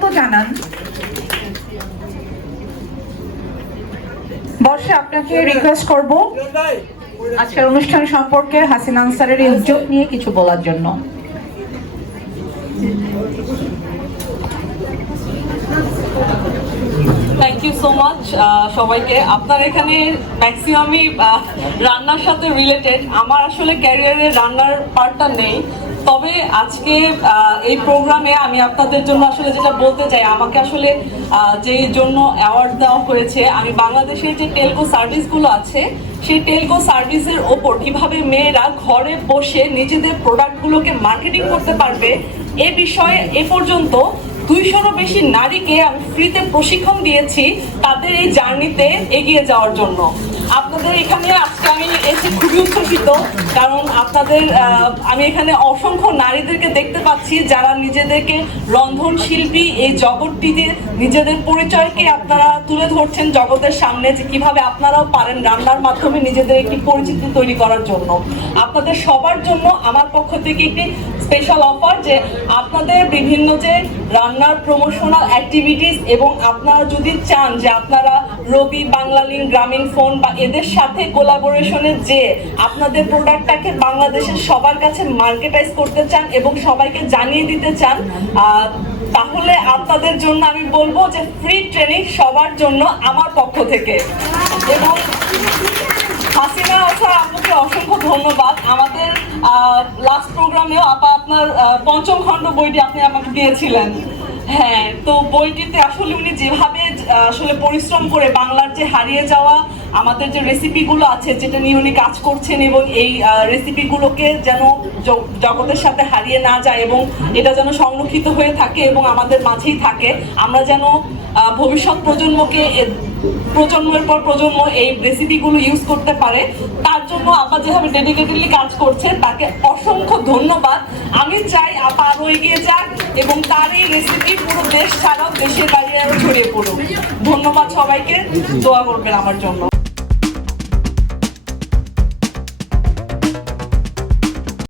স্বাগত জানান। বর্ষা আপনাকে রিকোয়েস্ট করব আজকের অনুষ্ঠান সম্পর্কে হাসিনা আনসারের এই উদ্যোগ নিয়ে কিছু বলার জন্য। থ্যাংক ইউ সো মাচ সবাইকে। আপনার এখানে ম্যাক্সিমামই রান্নার সাথে রিলেটেড আমার আসলে ক্যারিয়ারে রান্নার পার্টটা নেই। তবে আজকে এই প্রোগ্রামে আমি আপনাদের জন্য আসলে যেটা বলতে চাই, আমাকে আসলে যেই জন্য অ্যাওয়ার্ড দেওয়া হয়েছে, আমি বাংলাদেশের যে টেলকো সার্ভিসগুলো আছে, সেই টেলকো সার্ভিসের ওপর কীভাবে মেয়েরা ঘরে বসে নিজেদের প্রোডাক্টগুলোকে মার্কেটিং করতে পারবে, এ বিষয়ে এ পর্যন্ত দুইশোরও বেশি নারীকে আমি ফ্রিতে প্রশিক্ষণ দিয়েছি, তাদের এই জার্নিতে এগিয়ে যাওয়ার জন্য। আপনাদের এখানে আজকে আমি এসে খুবই কারণ আপনাদের আমি এখানে অসংখ্য নারীদেরকে দেখতে পাচ্ছি যারা নিজেদেরকে রন্ধন শিল্পী, এই জগৎটিতে নিজেদের পরিচয়কে আপনারা তুলে ধরছেন জগতের সামনে যে কীভাবে আপনারাও পারেন রান্নার মাধ্যমে নিজেদের একটি পরিচিতি তৈরি করার জন্য। আপনাদের সবার জন্য আমার পক্ষ থেকে একটি স্পেশাল অফার যে আপনাদের বিভিন্ন যে রান্নার প্রমোশনাল অ্যাক্টিভিটিস এবং আপনারা যদি চান যে আপনারা রবি বাংলালিন গ্রামীণ ফোন বা এদের সাথে কোলাবোরেশনে যে আপনাদের প্রোডাক্টটাকে বাংলাদেশের সবার কাছে মার্কেটাইজ করতে চান এবং সবাইকে জানিয়ে দিতে চান তাহলে আপনাদের জন্য আমি বলব যে ফ্রি ট্রেনিং সবার জন্য আমার পক্ষ থেকে। এবং হাসিনা আসার আপনাকে অসংখ্য ধন্যবাদ। আমাদের লাস্ট প্রোগ্রামেও আপা আপনার পঞ্চম খণ্ড বইটি আপনি আমাকে দিয়েছিলেন। হ্যাঁ তো বইটিতে আসলে উনি যেভাবে আসলে পরিশ্রম করে বাংলার যে হারিয়ে যাওয়া আমাদের যে রেসিপিগুলো আছে, যেটা নিয়ে উনি কাজ করছেন এবং এই রেসিপিগুলোকে যেন জগতের সাথে হারিয়ে না যায় এবং এটা যেন সংরক্ষিত হয়ে থাকে এবং আমাদের মাঝেই থাকে, আমরা যেন ভবিষ্যৎ প্রজন্মকে প্রজন্মের পর প্রজন্ম এই রেসিপিগুলো ইউজ করতে পারে। তার জন্য আপা যেভাবে ডেডিকেটেডলি কাজ করছে তাকে অসংখ্য ধন্যবাদ। আমি চাই আপা আরও এগিয়ে যাক এবং তার এই রেসিপি পুরো দেশ ছাড়াও দেশের বাইরে আরও ছড়িয়ে পড়ুক। ধন্যবাদ সবাইকে। দোয়া করবেন আমার জন্য।